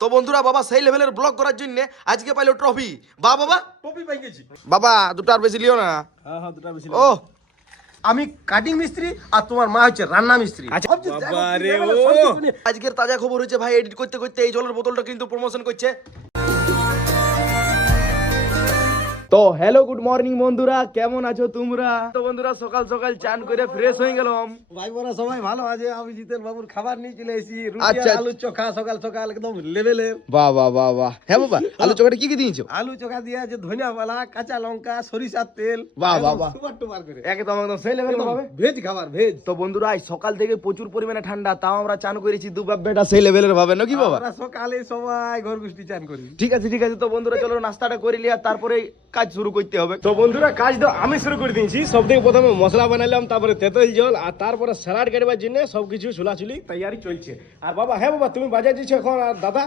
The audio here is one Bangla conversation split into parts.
তো বন্ধুরা বাবা সেই লেভেলের ব্লগ করার জন্য আজকে পাইলো ট্রফি। বাবা টপি পাই গেছি। বাবা দুটো আর বেশি লিও না। হ্যাঁ দুটা বেশি। ও আমি কাটিং মিস্ত্রি আর তোমার মা হচ্ছে রান্না মিস্ত্রি। বাবা রে ও। আজকের তাজা খবর হচ্ছে ভাই, এডিট করতে করতে এই জলের বোতলটা কিন্তু প্রমোশন করছে। তো হ্যালো গুড মর্নিং বন্ধুরা, কেমন আছো তোমরা? তো বন্ধুরা সকাল সকাল চান করে ফ্রেশ হয়ে গেলাম। ভাই বোরা সবাই ভালো আছে। আমি জিতেন বাবুর খাবার নিয়ে চলে এসেছি, রুটি আচ্ছা। আর আলু চোখা সকাল সকাল একদম লেভেলের। বাহ বাহ বাহ বাহ। হ্যাঁ বাবা, আলু চোখাটা কি কি দিয়েছো? আলু চোখা দিয়ে আছে ধনিয়া পালা, কাঁচা লঙ্কা, সরিষার তেল। বাহ, বাহ, বাহ। সুপার টুপার করে একদম একদম সেই লেভেলের ভাবে ভেজ খাবার ভেজ। তো বন্ধুরা আজ সকাল থেকে প্রচুর পরিমাণে ঠান্ডা, তাও আমরা চান করেছি দু বাপ বেটা সেই লেভেলের ভাবে নাকি বাবা? আমরা সকালে সবাই ঘর গুষ্টি চান করি। ঠিক আছে ঠিক আছে। তো বন্ধুরা চলো নাস্তাটা করে লিয়া, তারপরে কাজ শুরু করতে হবে। তো বন্ধুরা কাজ তো আমি শুরু করে দিয়েছি। সব থেকে প্রথমে মশলা বানালাম, তারপরে তেঁতুল জল, আর তারপরে স্যালাড কাটবার জন্য সবকিছু চুলাচুলি তৈয়ারি চলছে। আর বাবা হ্যাঁ বাবা তুমি বাজার দিচ্ছ এখন, আর দাদা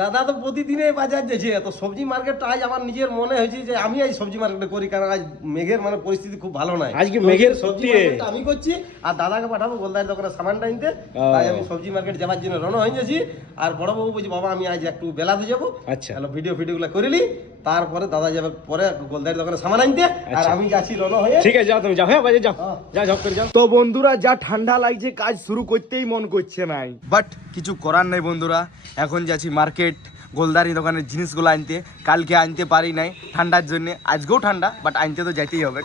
দাদা তো প্রতিদিনে বাজার যাচ্ছে। তো সবজি মার্কেটটা আজ আমার নিজের মনে হয়েছে যে আমি আজ সবজি মার্কেটে করি, কারণ আজ মেঘের মানে পরিস্থিতি খুব ভালো নাই। আজকে মেঘের সবজি সত্যি মার্কেটটা আমি করছি আর দাদাকে পাঠাবো গোলদার দোকানে সামানটা নিতে। তাই আমি সবজি মার্কেট যাওয়ার জন্য রওনা হয়ে গেছি। আর বড় বাবু বলছি বাবা আমি আজ একটু বেলাতে যাবো। আচ্ছা। তাহলে ভিডিওগুলো করিলি, তারপরে দাদা যাবে পরে গোলদার দোকানে সামান আনতে। আর আচ্ছা। আমি যাচ্ছি রওনা হয়ে। ঠিক আছে যাও তুমি যাও, হ্যাঁ বাজে যাও, যা ঝপ করে যাও। তো বন্ধুরা যা ঠান্ডা লাগছে কাজ শুরু করতেই মন করছে নাই, বাট কিছু করার নাই বন্ধুরা। এখন যাচ্ছি মার্কেট গোলদারি দোকানের জিনিসগুলো আনতে। কালকে আনতে পারি নাই ঠান্ডার জন্য, আজকেও ঠান্ডা বাট আনতে তো যাইতেই হবে।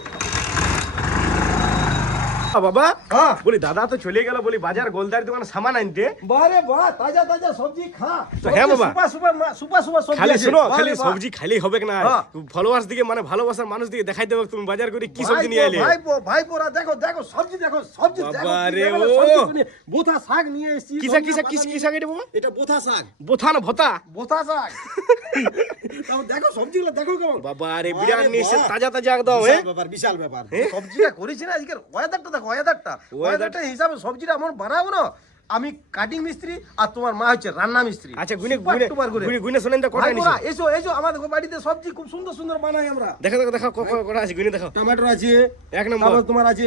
বাবা হ্যাঁ বলি দাদা তো চলে গেল, বলি বাজার গোলদারি দোকানে সামান আনতে। বারে বাহ তাজা তাজা সবজি খা। তো হ্যাঁ বাবা। সুপার সবজি খালি আছে। শুনো, বাহ খালি রে বাহ। সবজি খাইলেই হবে না, হ্যাঁ। ফলোয়ার্স দিকে মানে ভালোবাসার মানুষ দিকে দেখাই দেবে তুমি বাজার করে কি সবজি নিয়ে এলে। ভাইপোরা দেখো দেখো সবজি দেখো সবজি দেখো। বাবা কি রে লেভেলের ও। সবজি নিয়ে। বোথা শাক নিয়ে এসেছি। কিসা ধনিয়া কিসা পাতা কি শাক এটা বাবা? নিয়ে- এটা বোথা শাক। বোথা না ভতা? বোথা শাক। তাও দেখো সবজিগুলো দেখো কেমন। বাবা রে বাহ বিরাট রে নিয়ে এসে বাহ। তাজা তাজা একদম। বিশাল ব্যাপার বিশাল ব্যাপার। সবজিটা করেছি না আজকের ওয়েদারটা দেখো ওয়েদারটা হিসাবে সবজিটা এমন বানাবো না। আমি কাটিং মিস্ত্রি আর তোমার মা হচ্ছে রান্না মিস্ত্রি। আচ্ছা গুনে সুপার গুনে টুপার করে। গুনে গুনে শুনেন তো কটা ভাইপোরা, নিছে? এসো এসো আমাদের বাড়িতে সবজি খুব সুন্দর সুন্দর বানাই আমরা। দেখো দেখো দেখো কটা আছে গুনে দেখো। টমেটো আছে, এক নম্বর। তারপর তোমার আছে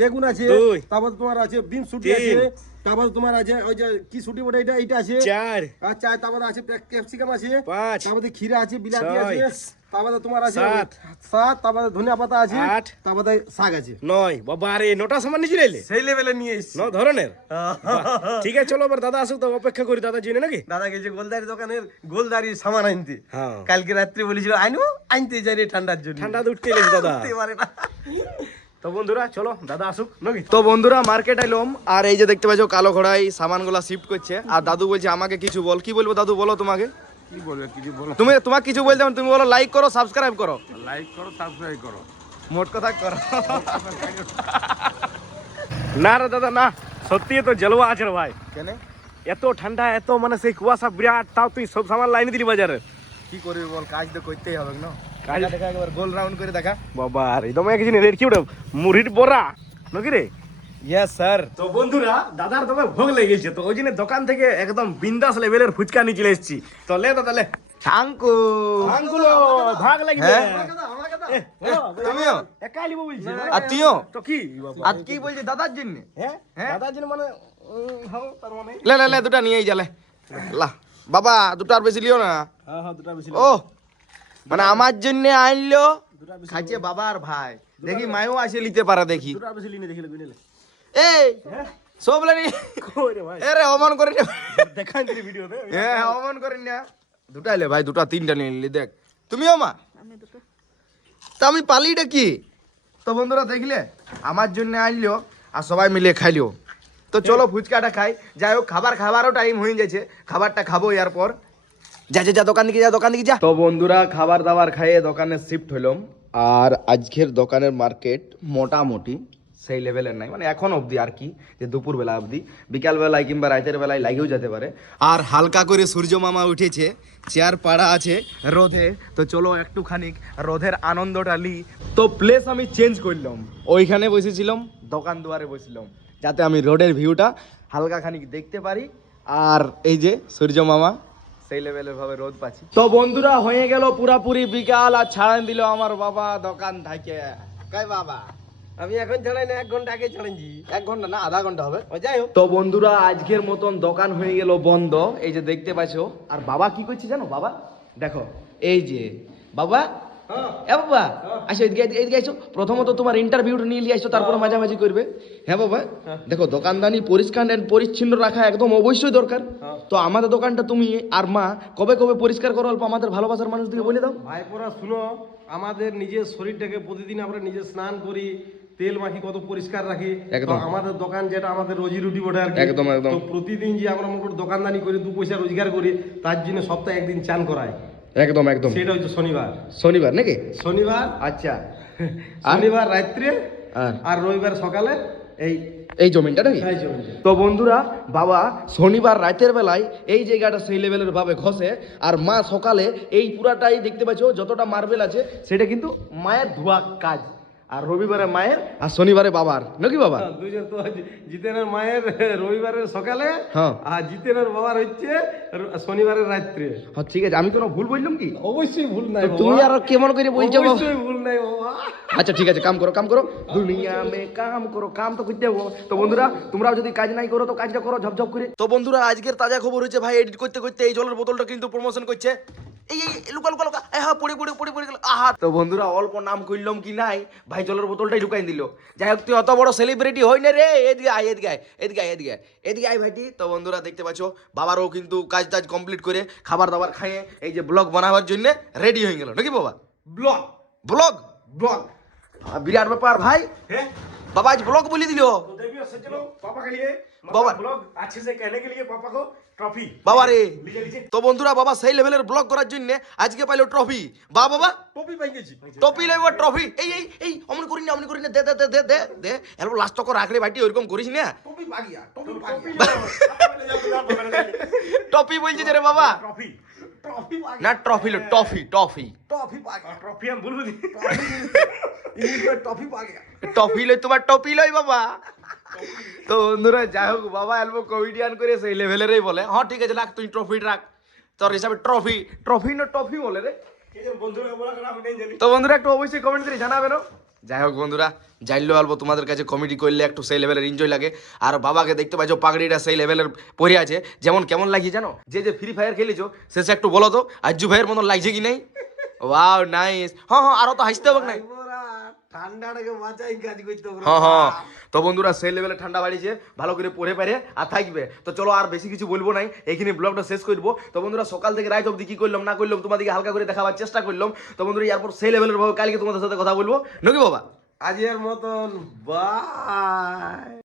বেগুন আছে, দুই। তারপর তোমার আছে বিন শুটি তিন। আছে, তারপর তোমার আছে ওই যে কি শুটি বলে এটা আছে, চার। আচ্ছা তারপর আছে ক্যাপসিকাম আছে, পাঁচ। তারপরে ক্ষীরা আছে, বিলাতি ছয়। আছে, তারপরে তোমার আছে সাত। তারপরে ধনিয়া পাতা আছে, আট। তারপরে শাক আছে। নয়। বাবা রে নটা সামান নিয়ে চলে এলে? সেই লেভেলে নিয়ে এসেছি। ন ধরনের। বাহ, ঠিক আছে চলো এবার দাদা আসুক তো অপেক্ষা করি দাদা জেনে নাকি। দাদা গেছে গোলদারি দোকানের গোলদারি সামান আনতে। হ্যাঁ। কালকে রাত্রে বলেছিল আনতে যাই রে ঠান্ডার জন্য। ঠান্ডা তো উঠতে এলেছে দাদা। উঠতে পারে না। তো বন্ধুরা চলো দাদা আসুক নাকি। তো বন্ধুরা মার্কেট এলাম, আর এই যে দেখতে পাচ্ছ কালো ঘোড়াই সামানগুলো শিফট করছে। আর দাদু বলছে আমাকে কিছু বল। কি বলবো দাদু বলো? তোমাকে কি বলবে কিছু বলো। তোমাকে কিছু বলতে হবে, তুমি বলো লাইক করো সাবস্ক্রাইব করো। লাইক করো সাবস্ক্রাইব করো। মোট কথা করো। না রে দাদা না, সত্যি তো জলওয়া আছে রে ভাই। কেন এত ঠান্ডা এত মানে সেই কুয়াশা বিরাট, তাও তুই সব সামান লাইনে দিলি বাজারে। কি করবি বল, কাজ তো করতেই হবে না। কাজ- কাজ দেখা একবার গোল রাউন্ড করে দেখা। বাবা রে দমে এক জিনিস রেড কি ওটা মুড়ির বড়া নাকি রে। Yes sir. তো বন্ধুরা দাদার দমে ভোগ লেগেছে, তো ওই জন্য দোকান থেকে একদম বিন্দাস লেভেলের ফুচকা নিয়ে চলে এসেছি। তো লে দাদা লে থাঙ্কু আঙ্গুলো ভাগ লাগবে। হ্যাঁ? তুমিও একাই লিবো বলছি। আর তুইও তো কি বাবা? আর কি বলছি দাদার জন্য? হ্যাঁ হ্যাঁ? দাদার জন্য মানে হ্যাঁ তার মানে লে লে লে দুটা নিয়েই যা লে। লা বাবা দুটো আর বেশি লিও না। হ্যাঁ দুটা বেশি। ও মানে আমার জন্য আনলো, খাইছে বাবা আর ভাই। দেখি মায়ও আসে নিতে পারে দেখি। দুটা বেশি লিনে দেখিলে গুনেলে। এই সব লেনি কই রে ভাই? এরে অমন করে না। দেখাই দিলি ভিডিওতে। হ্যাঁ অমন করে না। দুটা লে ভাই, দুটা তিনটা নিয়ে নিলি দেখ। তুমিও মা? তা আমি পালিটা কি? তো বন্ধুরা দেখলে আমার জন্য আনলো আর সবাই মিলে খাইলো। তো চলো ফুচকাটা খাই। যাই হোক খাবারও টাইম হয়ে যাচ্ছে, খাবারটা খাবো এরপর। যা যা যা দোকান দিকে যা, দোকান দিকে যা। তো বন্ধুরা খাবার দাবার খাইয়ে দোকানে শিফট হইলাম। আর আজকের দোকানের মার্কেট মোটামুটি সেই লেভেলের নাই, মানে এখন অবধি আর কি, যে দুপুরবেলা অবধি, বিকালবেলায় কিংবা রাতের বেলায় লাগেও যেতে পারে। আর হালকা করে সূর্য মামা উঠেছে, চেয়ার পাড়া আছে রোদে। তো চলো একটুখানি রোদের আনন্দটা লি। তো প্লেস আমি চেঞ্জ করলাম, ওইখানে বসেছিলাম, দোকান দুয়ারে বসেছিলাম, যাতে আমি রোডের ভিউটা হালকা খানিক দেখতে পারি। আর এই যে সূর্য মামা সেই লেভেলের ভাবে রোদ পাচ্ছি। তো বন্ধুরা হয়ে গেল পুরাপুরি বিকাল, আর ছাড়ান দিল আমার বাবা দোকান থেকে। কাই বাবা আমি এখন ছাড়াই না, 1 ঘন্টা আগে ছাড়াইছি। 1 ঘন্টা না, আধা ঘন্টা হবে। ও যাই হোক, তো বন্ধুরা আজকের মতন দোকান হয়ে গেল বন্ধ, এই যে দেখতে পাচ্ছ। আর বাবা কি করছে জানো? বাবা দেখো, এই যে বাবা, এ বাবা আসো, এদিকে আসো। প্রথমত তোমার ইন্টারভিউটা নিয়ে নিয়ে আসো, তারপর মাঝামাঝি করবে। হ্যাঁ বাবা, দেখো দোকানদানি পরিষ্কার এন্ড পরিচ্ছন্ন রাখা একদম অবশ্যই দরকার। তো আমাদের দোকানটা তুমি আর মা কবে কবে পরিষ্কার করো, অল্প আমাদের ভালোবাসার মানুষ দিকে বলে দাও। ভাইপোরা শুনো, আমাদের নিজের শরীরটাকে প্রতিদিন আমরা নিজে স্নান করি, তেল মাখি, কত পরিষ্কার রাখি। একদম। তো আমাদের দোকান যেটা আমাদের রোজি রুটি বটে আর কি। একদম, একদম। তো প্রতিদিন যে আমরা মোটামুটি দোকানদানি করি, 2 পয়সা রোজগার করি, তার জন্য সপ্তাহে 1 দিন চান করায়। একদম একদম। সেটা হচ্ছে শনিবার। শনিবার নাকি? শনিবার, আচ্ছা। শনিবার রাত্রে আর আর রবিবার সকালে এই এই জমিনটা নাকি? এই জমিটা। তো বন্ধুরা বাবা শনিবার রাতের বেলায় এই জায়গাটা সেই লেভেলের ভাবে ঘষে, আর মা সকালে এই পুরাটাই দেখতে পাচ্ছ যতটা মার্বেল আছে সেটা কিন্তু মায়ের ধোয়া কাজ। আর রবিবারে মায়ের আর শনিবারে বাবার নাকি বাবা? দুজন তো জিতেনের মায়ের রবিবারের সকালে, হ্যাঁ। আর জিতেনের বাবার হচ্ছে শনিবারের রাত্রে। হ্যাঁ ঠিক আছে, আমি কোনো ভুল বললাম কি? অবশ্যই ভুল নাই তো তুমি আর কেমন করে বলছো বাবা? অবশ্যই ভুল নাই বাবা। আচ্ছা ঠিক আছে, কাম করো কাম করো, দুনিয়া মে কাম করো, কাম তো করতে হবে। তো বন্ধুরা তোমরাও যদি কাজ নাই করো তো কাজটা করো ঝপঝপ করে। তো বন্ধুরা আজকের তাজা খবর হচ্ছে ভাই এডিট করতে করতে এই জলের বোতলটা কিন্তু প্রমোশন করছে। এই এই লুকা লুকা লুকা, হ্যাঁ পড়ে পড়ে পড়ে পড়ে গেল, আহা। তো বন্ধুরা অল্প নাম করলাম কি নাই, ভাই জলের বোতলটাই ঢুকাই দিল। যাই হোক, তুই অত বড় সেলিব্রিটি হই না রে, এদিকে আয় এদিকে আয় এদিকে আয় এদিকে আয় এদিকে আয় ভাইটি। তো বন্ধুরা দেখতে পাচ্ছ বাবারও কিন্তু কাজ টাজ কমপ্লিট করে খাবার দাবার খাইয়ে এই যে ব্লগ বানাবার জন্য রেডি হয়ে গেল নাকি বাবা? ব্লগ ব্লগ ব্লগ বিরাট ব্যাপার ভাই, हैं বাবা আজ ব্লগ বলে দিল। तो देखिए सज्जनों, पापा के लिए बाबा। ब्लॉग अच्छे से कहने के लिए पापा को ट्रॉफी বাবা রে, लीजिए लीजिए। তো বন্ধুরা বাবা সেই লেভেলের ব্লগ করার জন্য আজকে পাইলো ট্রফি। বা বাবা টপি পাই গেছি। টপি লইব ট্রফি। এই এই এই অমন করি না, অমন করি না, দে দে দে দে দে দে এলো লাস্ট তক রাখরে ভাইটি, ওরকম করিস না। টপি পাগিয়া, টপি ट्रॉफी পাগিয়া, টপি বলছে যে রে বাবা, ट्रॉफी টপি পাগিয়া, না ট্রফি লো, টফি টফি টপি পাগিয়া, ट्रॉफी हम बोल दी ইংলিশে টপি পাগিয়া। টফি লই, তোমার টপি লই বাবা। তো বন্ধুরা যাই হোক, বাবা অল্প কমেডিয়ান করে সেই লেভেলেরই বলে। হ্যাঁ ঠিক আছে, রাখ তুই ট্রফি রাখ, তোর হিসাবে ট্রফি। ট্রফি না টফি বলে রে। ये जो बंधुओं का बोला कर हम नहीं जानी। তো বন্ধুরা একটু অবশ্যই কমেন্ট করে জানাবেন। যাই হোক বন্ধুরা, জানলেও অল্প তোমাদের কাছে কমেডি করলে একটু সেই লেভেলের এনজয় লাগে। আর বাবাকে দেখতে পাচ্ছ পাগড়িটা সেই লেভেলের পরে আছে, যেমন কেমন লাগিয়ে জানো? যে যে ফ্রি ফায়ার খেলেছো শেষে একটু বলো তো আজ্জু ভাইয়ের মতন লাগছে কি নাই? Wow nice. হ্যাঁ হ্যাঁ, আরো তো হাসতে হবে নাই? ভাইবোরা, ঠান্ডাটাকে বাঁচাই কাজ করতে হবে। হ্যাঁ হ্যাঁ। তো বন্ধুরা সেই লেভেলে ঠান্ডা বাড়িছে, ভালো করে পড়ে পারে আর থাকবে। তো চলো আর বেশি কিছু বলবো নাই, এইখানে ব্লগটা শেষ করবো। তো বন্ধুরা সকাল থেকে রাত অবধি কি করলাম না করলাম তোমাদেরকে হালকা করে দেখাবার চেষ্টা করলাম। তো বন্ধুরা এরপর সেই লেভেলের ভাবে কালকে তোমাদের সাথে কথা বলবো নাকি বাবা? আজের মতন বাই।